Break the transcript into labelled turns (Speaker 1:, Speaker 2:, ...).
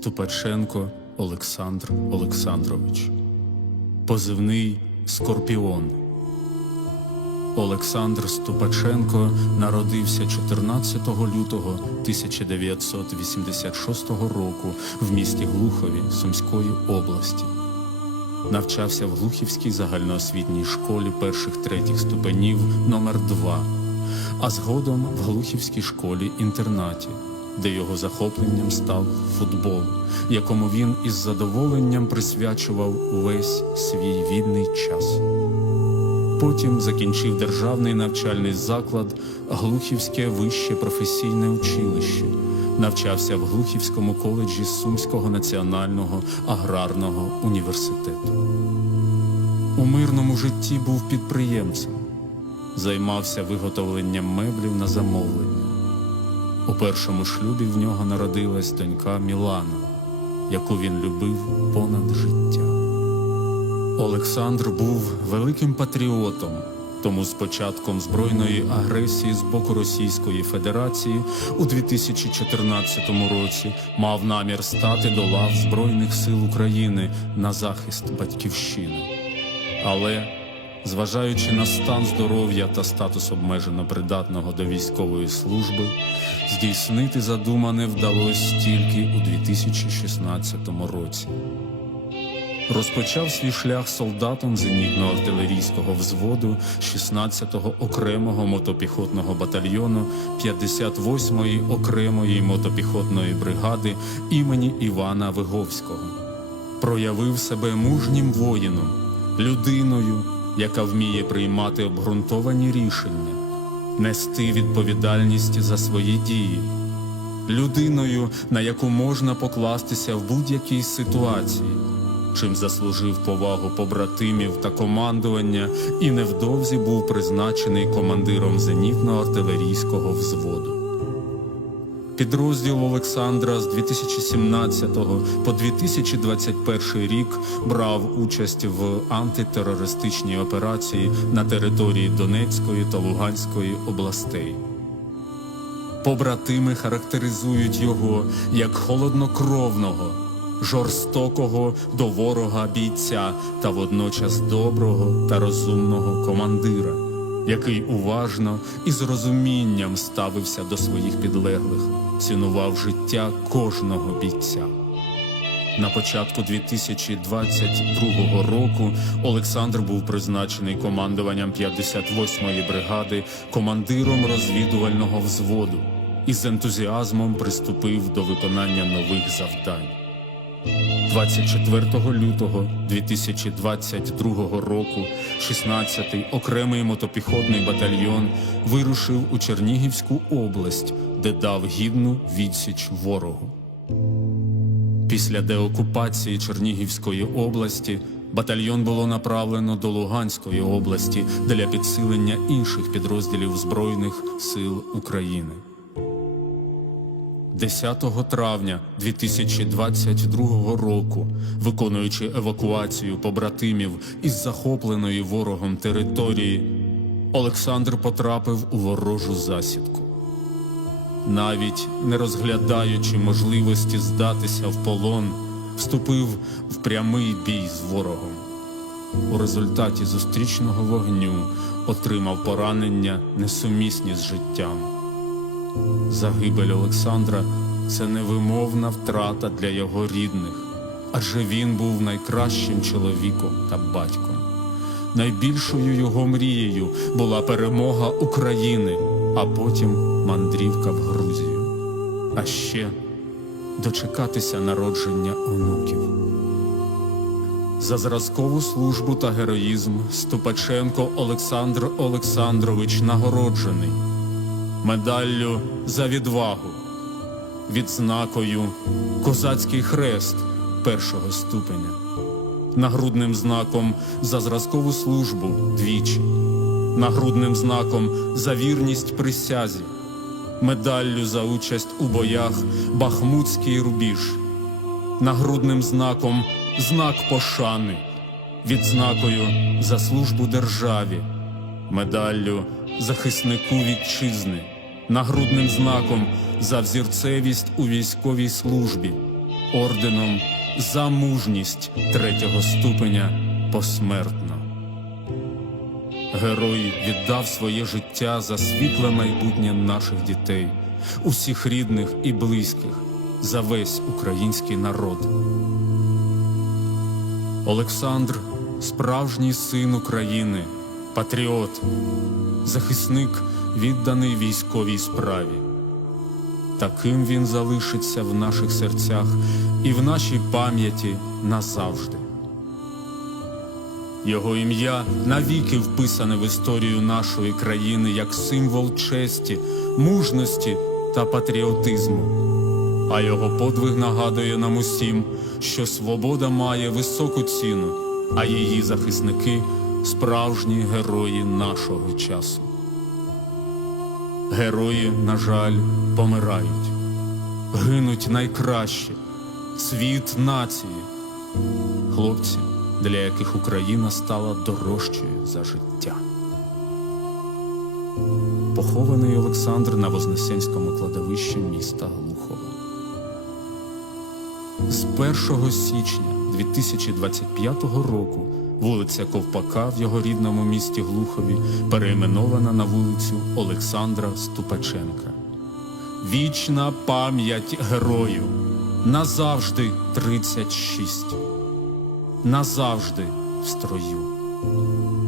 Speaker 1: Ступаченко Олександр Олександрович. Позивний Скорпіон. Олександр Ступаченко народився 14 лютого 1986 року в місті Глухові Сумської області. Навчався в Глухівській загальноосвітній школі перших третіх ступенів номер 2 а згодом в Глухівській школі інтернаті, де його захопленням став футбол, якому він із задоволенням присвячував увесь свій вільний час. Потім закінчив державний навчальний заклад Глухівське вище професійне училище. Навчався в Глухівському коледжі Сумського національного аграрного університету. У мирному житті був підприємцем, займався виготовленням меблів на замовлення. У першому шлюбі в нього народилась донька Мілана, яку він любив понад життя. Олександр був великим патріотом, тому з початком збройної агресії з боку Російської Федерації у 2014 році мав намір стати до лав Збройних сил України на захист батьківщини. Але, зважаючи на стан здоров'я та статус обмежено придатного до військової служби, здійснити задумане вдалося тільки у 2016 році. Розпочав свій шлях солдатом зенітно-артилерійського взводу 16-го окремого мотопіхотного батальйону 58-ї окремої мотопіхотної бригади імені Івана Виговського. Проявив себе мужнім воїном, людиною, яка вміє приймати обґрунтовані рішення, нести відповідальність за свої дії, людиною, на яку можна покластися в будь-якій ситуації чим заслужив повагу побратимів та командування, і невдовзі був призначений командиром зенітно-артилерійського взводу. Підрозділ Олександра з 2017 по 2021 рік брав участь в антитерористичній операції на території Донецької та Луганської областей. Побратими характеризують його як холоднокровного, жорстокого до ворога бійця та водночас доброго та розумного командира, який уважно і з розумінням ставився до своїх підлеглих, цінував життя кожного бійця. На початку 2022 року Олександр був призначений командуванням 58-ї бригади командиром розвідувального взводу і з ентузіазмом приступив до виконання нових завдань. 24 лютого 2022 року 16-й окремий мотопіхотний батальйон вирушив у Чернігівську область, де дав гідну відсіч ворогу. Після деокупації Чернігівської області батальйон було направлено до Луганської області для підсилення інших підрозділів Збройних сил України. 10 травня 2022 року, виконуючи евакуацію побратимів із захопленої ворогом території, Олександр потрапив у ворожу засідку. Навіть не розглядаючи можливості здатися в полон, вступив в прямий бій з ворогом. У результаті зустрічного вогню отримав поранення несумісні з життям. Загибель Олександра це невимовна втрата для його рідних, адже він був найкращим чоловіком та батьком. Найбільшою його мрією була перемога України, а потім мандрівка в Грузію. А ще дочекатися народження онуків. За зразкову службу та героїзм Ступаченко Олександр Олександрович нагороджений медаллю за відвагу, відзнакою Козацький хрест першого ступеня, нагрудним знаком за зразкову службу двічі, нагрудним знаком за вірність присязі, медаллю за участь у боях Бахмутський рубіж, нагрудним знаком знак пошани, відзнакою за службу державі медаллю захиснику вітчизни, нагрудним знаком за взірцевість у військовій службі, орденом за мужність третього ступеня посмертно. Герой віддав своє життя за світле майбутнє наших дітей, усіх рідних і близьких, за весь український народ. Олександр справжній син України, патріот, захисник, відданий військовій справі. Таким він залишиться в наших серцях і в нашій пам'яті назавжди. Його ім'я навіки вписане в історію нашої країни як символ честі, мужності та патріотизму. А його подвиг нагадує нам усім, що свобода має високу ціну, а її захисники справжні герої нашого часу. Герої, на жаль, помирають, гинуть найкраще, світ нації, хлопці, для яких Україна стала дорожчою за життя. Похований Олександр на Вознесенському кладовищі міста Глухова. З 1 січня 2025 року вулиця Ковпака в його рідному місті Глухові перейменована на вулицю Олександра Ступаченка. Вічна пам'ять герою. Назавжди 36. Назавжди в строю.